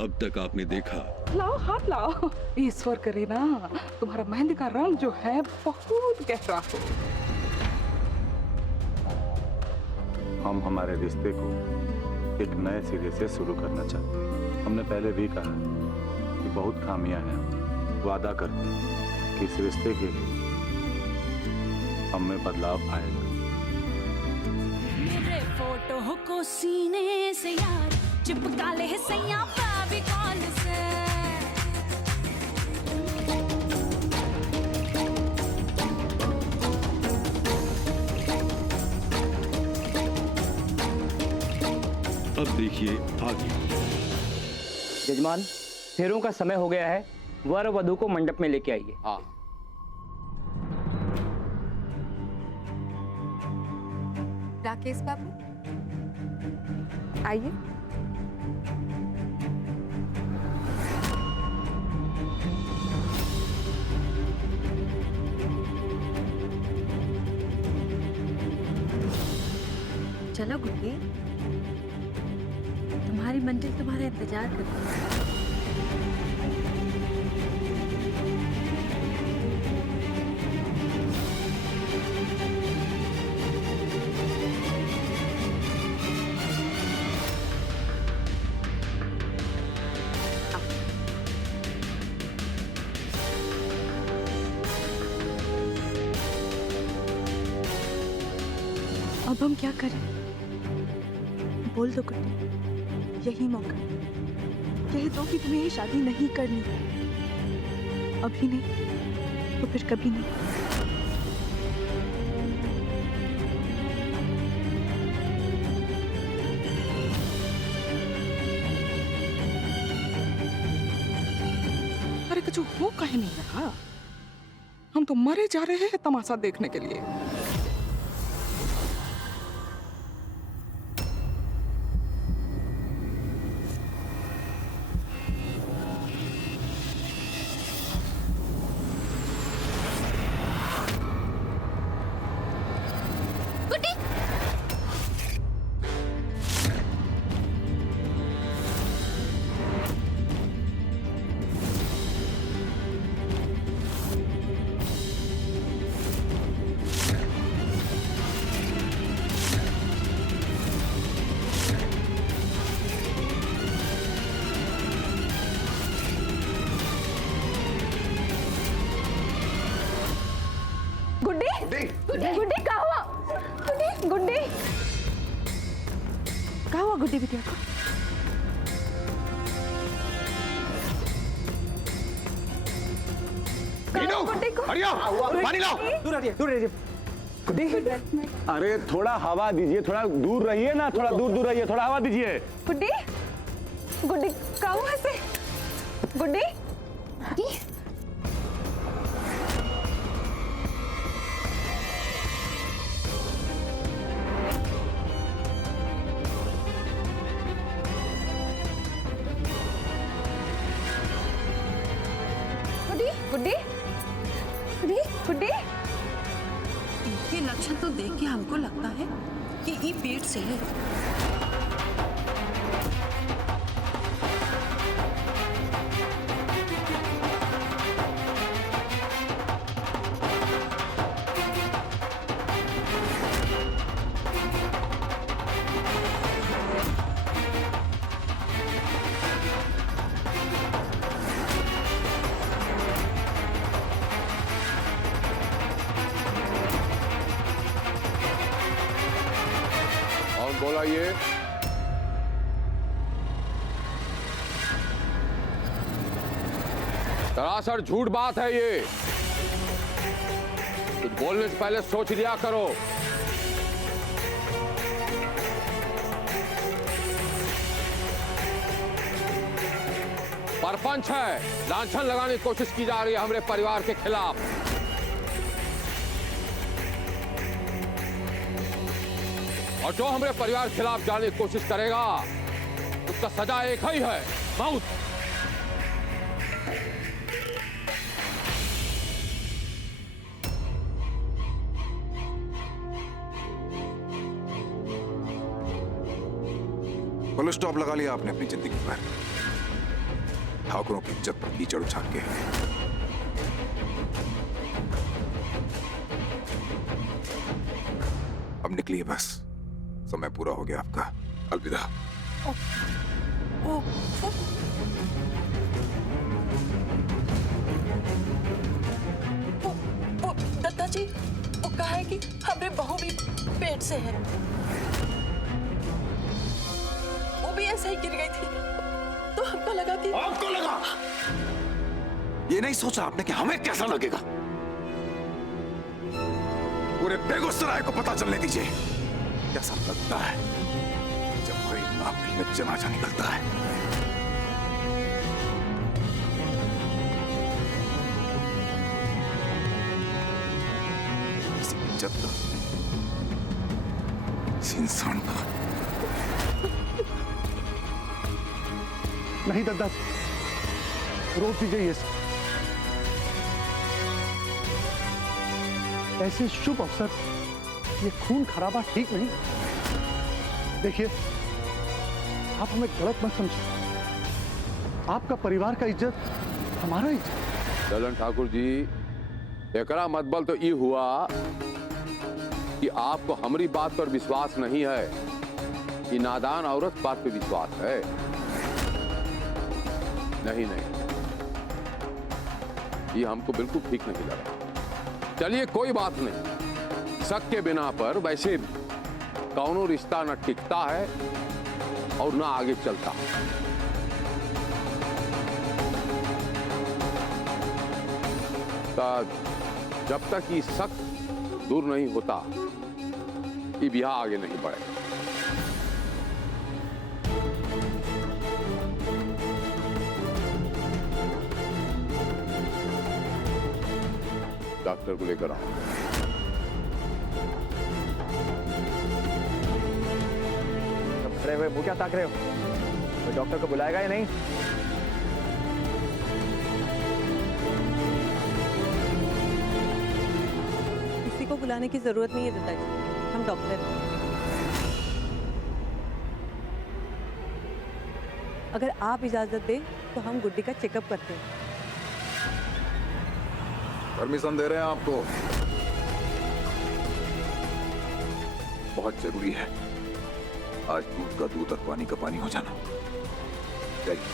अब तक आपने देखा। लाओ हाथ लाओ। ईश्वर करे ना तुम्हारा मेहंदी का रंग जो है बहुत गहरा हो। हम हमारे रिश्ते को एक नए सिरे से शुरू करना चाहते हैं। हमने पहले भी कहा कि बहुत खामियां हैं। वादा करते हैं कि इस रिश्ते के लिए हम में बदलाव आएगा। मेरे फोटो को सीने से यार चिपका ले सैया फेविकॉल से। अब देखिए आगे। यजमान, फेरों का समय हो गया है। वर वधु को मंडप में लेके आइए। हाँ। राकेश बाबू आइए। चलो गुड्डी, तुम्हारी मंजिल तुम्हारा इंतजार करती है। अब हम क्या करें? बोल दो गुड्डी, यही मौका। कह दो कि तुम्हें ये शादी नहीं करनी। अभी नहीं तो फिर कभी नहीं। अरे कुछ हो कहीं नहीं रहा। हम तो मरे जा रहे हैं तमाशा देखने के लिए। गुड्डी क्या हुआ? गुड्डी क्या हुआ? गुड्डी बिटिया को गुड्डी को पानी लाओ। दूर हटिए, दूर रहिए। गुड्डी, अरे थोड़ा हवा दीजिए, थोड़ा दूर रहिए ना, थोड़ा दूर रहिए, थोड़ा हवा दीजिए। गुड्डी गुड्डी क्या हुआ से? गुड्डी गुड्डी गुड्डी गुड्डी। इनके लक्षण तो देख के हमको लगता है कि ये पेट से है। बोला ये सरासर झूठ बात है। ये कुछ बोलने से पहले सोच लिया करो। परपंच है, लांछन लगाने की कोशिश की जा रही है हमारे परिवार के खिलाफ। और जो हमारे परिवार के खिलाफ जाने की कोशिश करेगा उसका सजा एक ही है, मौत। फुल स्टॉप लगा लिया आपने अपनी जिंदगी पर। ठाकुरों की इज्जत पर कीचड़ उछाल के। अब निकलिए बस, समय पूरा हो गया आपका। अलविदा। वो दत्ता जी, वो कहा है कि हमारे बहू भी पेट से है। वो भी ऐसे ही गिर गई थी, तो हमको लगा कि आपको लगा? ये नहीं सोचा आपने कि हमें कैसा लगेगा? पूरे बेगूसराय को पता चलने दीजिए कैसा लगता है जब कोई महफिल में जनाजा निकलता है। इस इज्जत का, इस इंसान का। नहीं दद्दा जी, रोक दीजिए ये सब। ऐसे शुभ अवसर ये खून खराबा ठीक नहीं। देखिए, आप हमें गलत मत समझिए। आपका परिवार का इज्जत हमारा इज्जत। ललन ठाकुर जी, एकरा मतबल तो ये हुआ कि आपको हमारी बात पर विश्वास नहीं है, कि नादान औरत बात पे विश्वास है। नहीं नहीं, ये हमको बिल्कुल ठीक नहीं लगा। चलिए कोई बात नहीं, शक के बिना पर वैसे भी कौनो रिश्ता न टिकता है और न आगे चलता। जब तक ये शक दूर नहीं होता, ये ब्याह आगे नहीं बढ़ेगा। डॉक्टर को लेकर आओ। खड़े हुए मुंह क्या ताक रहे हो? तो डॉक्टर को बुलाएगा या नहीं? किसी को बुलाने की जरूरत नहीं है दत्ता जी, हम डॉक्टर हैं। अगर आप इजाजत दें तो हम गुड्डी का चेकअप करते हैं। परमिशन दे रहे हैं आपको? बहुत जरूरी है आज दूध का दूध और पानी का पानी हो जाना। जाइए।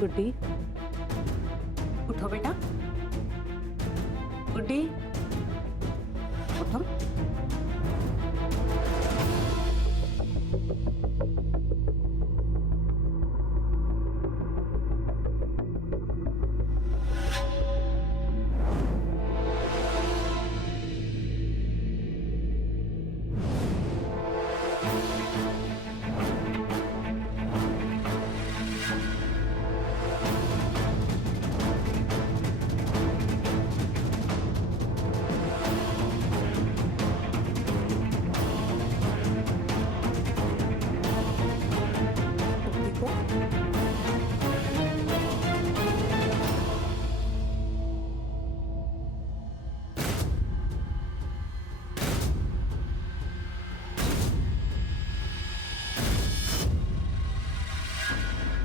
गुड्डी, उठो बेटा। गुड्डी, उठो।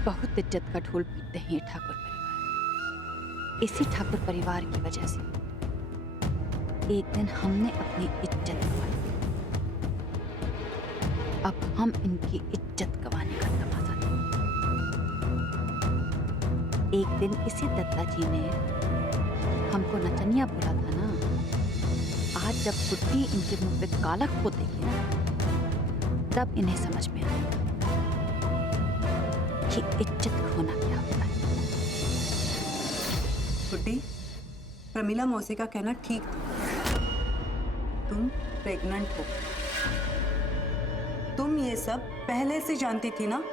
बहुत इज्जत का ढोल पीटते हैं ये ठाकुर परिवार। इसी ठाकुर परिवार की वजह से एक दिन हमने अपनी इज्जत गंवाई। अब हम इनकी इज्जत गंवाने का तमाशा देखेंगे। एक दिन इसी दत्ता जी ने हमको नचनिया बोला था ना। आज जब गुड्डी इनके मुंह पे काला खो देगी ना, तब इन्हें समझ में आएगा कि इज्जत खोना क्या होता है। गुड्डी, प्रमीला मौसी का कहना ठीक था। तुम प्रेग्नेंट हो। तुम ये सब पहले से जानती थी ना?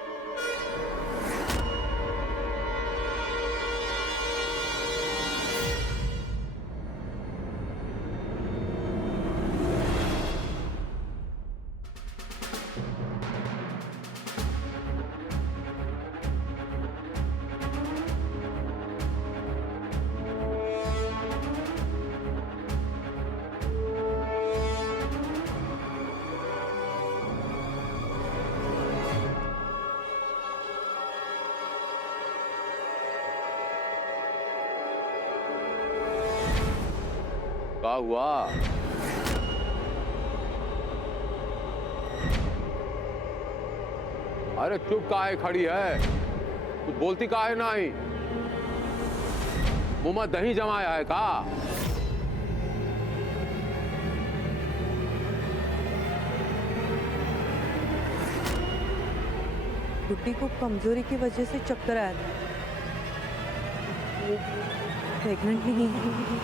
क्या हुआ? अरे चुप काहे खड़ी है? कुछ बोलती काहे नहीं? मुंह में दही जमाया है का? गुड्डी को कमजोरी की वजह से चक्कर आया था। प्रेग्नेंट नहीं है।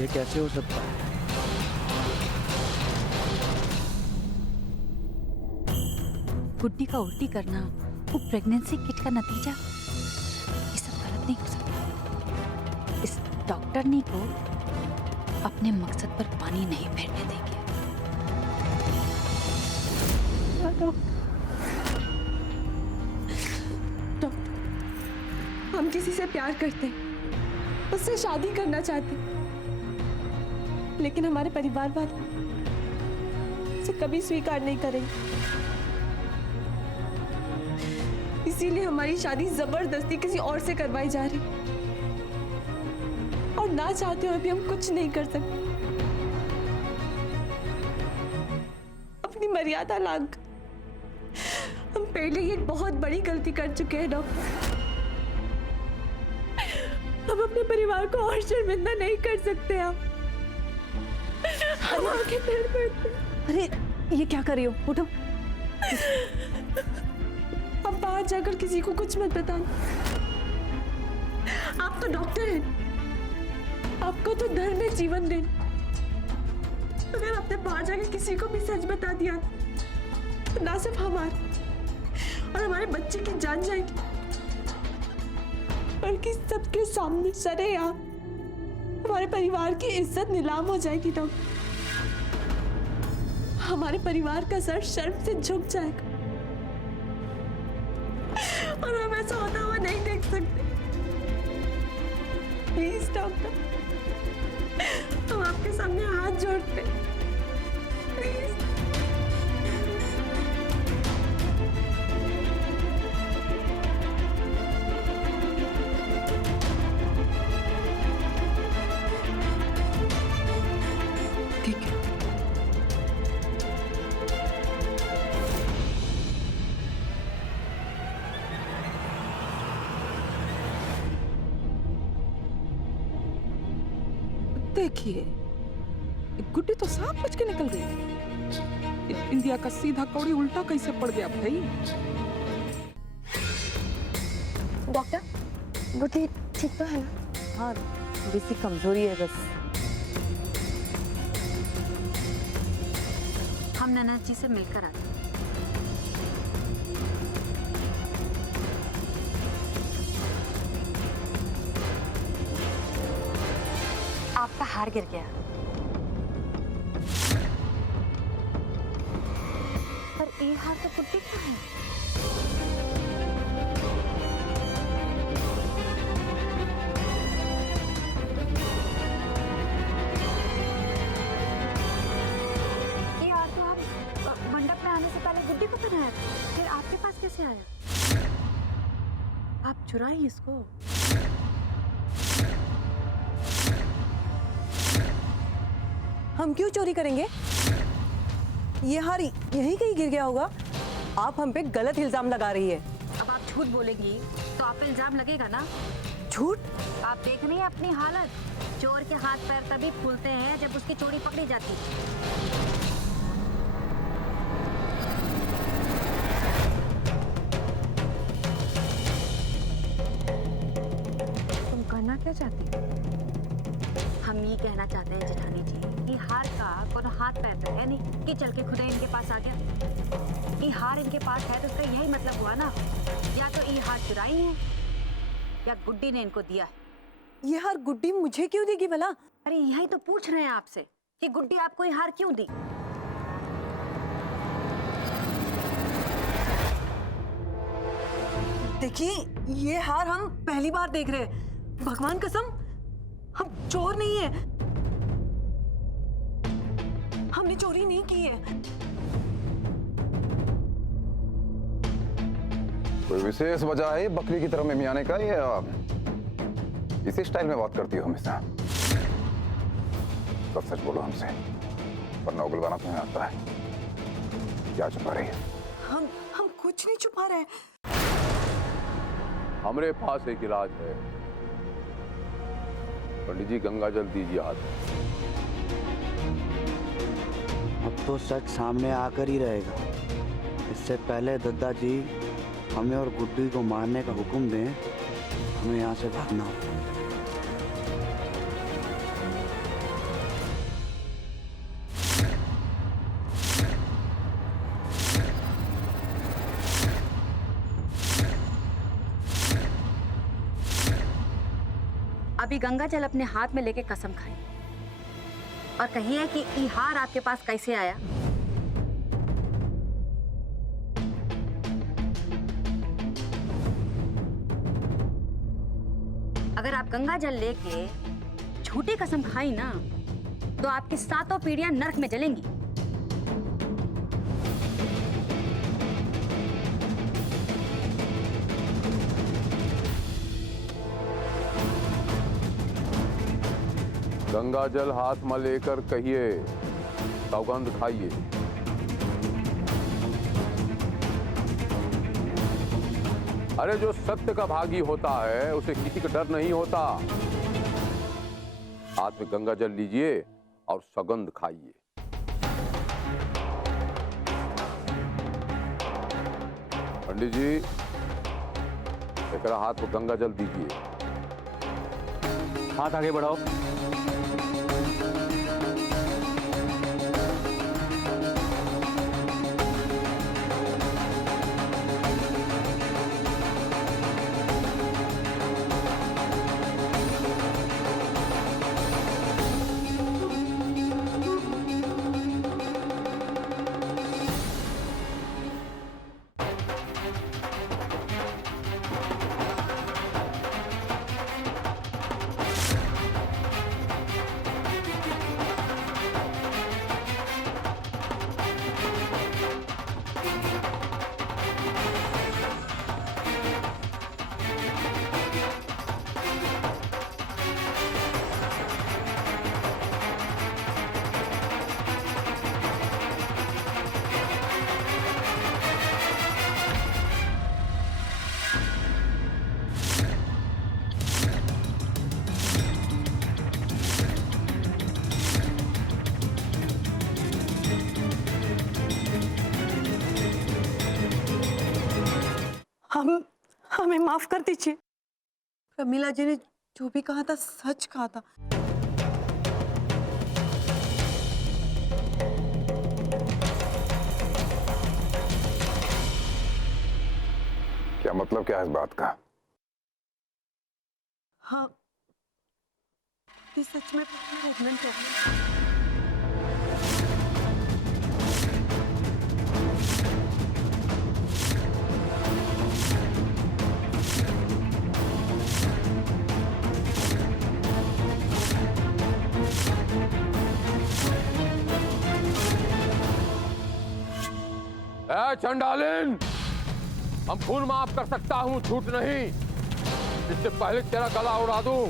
ये कैसे हो सकता है? गुड्डी का उल्टी करना वो प्रेगनेंसी किट का नतीजा, ये सब गलत नहीं हो सकता। इस डॉक्टरनी को अपने मकसद पर पानी नहीं फेरने देंगे। डॉक्टर, हम किसी से प्यार करते हैं, उससे शादी करना चाहते हैं, लेकिन हमारे परिवार वाले उसे कभी स्वीकार नहीं करेंगे। इसीलिए हमारी शादी जबरदस्ती किसी और से करवाई जा रही, और ना चाहते हुए भी हम कुछ नहीं कर सकते। अपनी मर्यादा लांघ हम पहले ही एक बहुत बड़ी गलती कर चुके हैं डॉक्टर। हम अपने परिवार को और शर्मिंदा नहीं कर सकते। हम आगे बढ़ पड़ते। अरे ये क्या कर रही हो? उठो। अब बाहर जाकर किसी को कुछ मत बताना। आप तो डॉक्टर हैं, आपको तो धर्म में जीवन देना। अगर आपने बाहर जाकर किसी को भी सच बता दिया तो ना सिर्फ हमारे और हमारे बच्चे की जान जाएगी, बल्कि सबके सामने सरेआम हमारे परिवार की इज्जत नीलाम हो जाएगी। डॉक्टर, हमारे परिवार का सर शर्म से झुक जाएगा और हम ऐसा होता हुआ नहीं देख सकते। प्लीज डॉक्टर, हम आपके सामने हाथ जोड़ते हैं। प्लीज। ठीक है। देखिए, गुड्डी तो सांप बच के निकल गई। इंडिया का सीधा कौड़ी उल्टा कैसे पड़ गया भाई? डॉक्टर, गुड्डी ठीक तो है ना? हाँ, थोड़ी सी कमजोरी है बस। हम ननद जी से मिलकर आते हैं। आपका हार गिर गया, पर ये हार तो गुड्डी का है। ये हार तो हम मंडप में आने से पहले गुड्डी को पहनाया, फिर आपके पास कैसे आया? आप चुराइए इसको। हम क्यों चोरी करेंगे? ये हार यहीं कहीं गिर गया होगा। आप हम पे गलत इल्जाम लगा रही है। अब आप झूठ बोलेंगी तो आप पे इल्जाम लगेगा ना? झूठ? आप देख रही हैं अपनी हालत। चोर के हाथ पैर तभी फूलते हैं जब उसकी चोरी पकड़ी जाती है। तुम कहना क्या चाहती हो? हम ये कहना चाहते हैं जेठानी जी कि हार का कोनो हाथ पैर तो है नहीं कि चल के खुदा इनके पास आ गया। ये हार इनके पास है तो उसका यही मतलब हुआ ना, या तो ये हार चुराई है या गुड्डी ने इनको दिया है। ये हार गुड्डी मुझे क्यों देगी भला? अरे यही तो पूछ रहे हैं आपसे कि गुड्डी आपको ये हार क्यों दी। देखिए, ये हार हम पहली बार देख रहे हैं। भगवान कसम, हम चोर नहीं है। हमने चोरी नहीं की है। कोई विशेष वजह है बकरी की तरह में मियाने का, या इसी स्टाइल में बात करती हो हमेशा? सब सच बोलो हमसे, वरना उगलवाना तुम्हें आता है। क्या छुपा रही है? हम कुछ नहीं छुपा रहे। हमारे पास एक इलाज है। पंडित जी गंगा जल दीजिए हाथ। अब तो सच सामने आकर ही रहेगा। इससे पहले दद्दा जी हमें और गुड्डी को मारने का हुक्म दें, हमें यहाँ से भागना होगा। अभी गंगा जल अपने हाथ में लेके कसम खाई और कहिए कि ये हार आपके पास कैसे आया। अगर आप गंगा जल लेके झूठी कसम खाई ना तो आपकी सातों पीढ़ियां नरक में जलेंगी। गंगा जल हाथ में लेकर कहिए, सौगंध खाइए। अरे जो सत्य का भागी होता है उसे किसी का डर नहीं होता। हाथ में गंगा जल लीजिए और सौगंध खाइए। पंडित जी एक हाथ में गंगा जल दीजिए। हाथ आगे बढ़ाओ। हमें माफ कर दीजिए। प्रमिला जी ने जो भी कहा था सच कहा था। क्या मतलब क्या है इस बात का? हाँ, ये सच में प्रेग्नेंट है। चंडालिन, हम खून माफ कर सकता हूँ, झूठ नहीं। इससे पहले तेरा गला उड़ा दूं,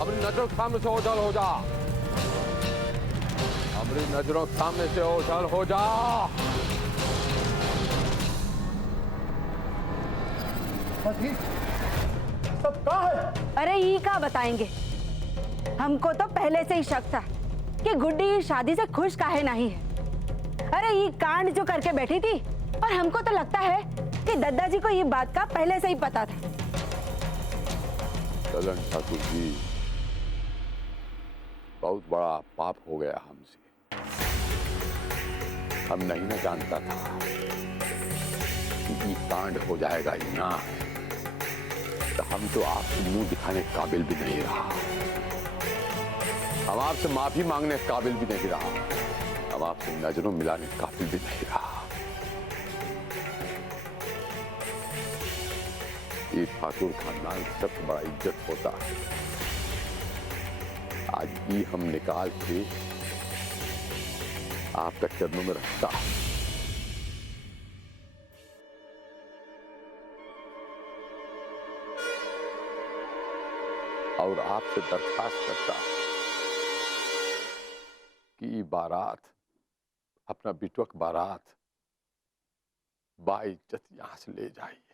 अपनी नजरों के सामने से ओझल हो जा। अपनी नजरों के सामने से ओझल हो जा। बस ही, सब कहाँ है? अरे ये का बताएंगे, हमको तो पहले से ही शक था कि गुड्डी इस शादी से खुश काहे नहीं है। अरे ये कांड जो करके बैठी थी, और हमको तो लगता है कि दद्दा जी को ये बात का पहले से ही पता था। ललन ठाकुर जी, बहुत बड़ा पाप हो गया हमसे। हम नहीं न जानता था कि ये कांड हो जाएगा ही ना। तो हम तो आपको मुंह दिखाने के काबिल भी नहीं रहा, हम आपसे माफी मांगने के काबिल भी नहीं रहा, हम आपसे नजरों मिलाने के काबिल भी नहीं रहा। ये ठाकुर खानदान सबसे बड़ा इज्जत होता है। आज भी हम निकाल के आपका चरणों में रखता और आपसे दरखास्त करता कि बारात, अपना बिटुक बारात बाइज्जत यहां से ले जाइए।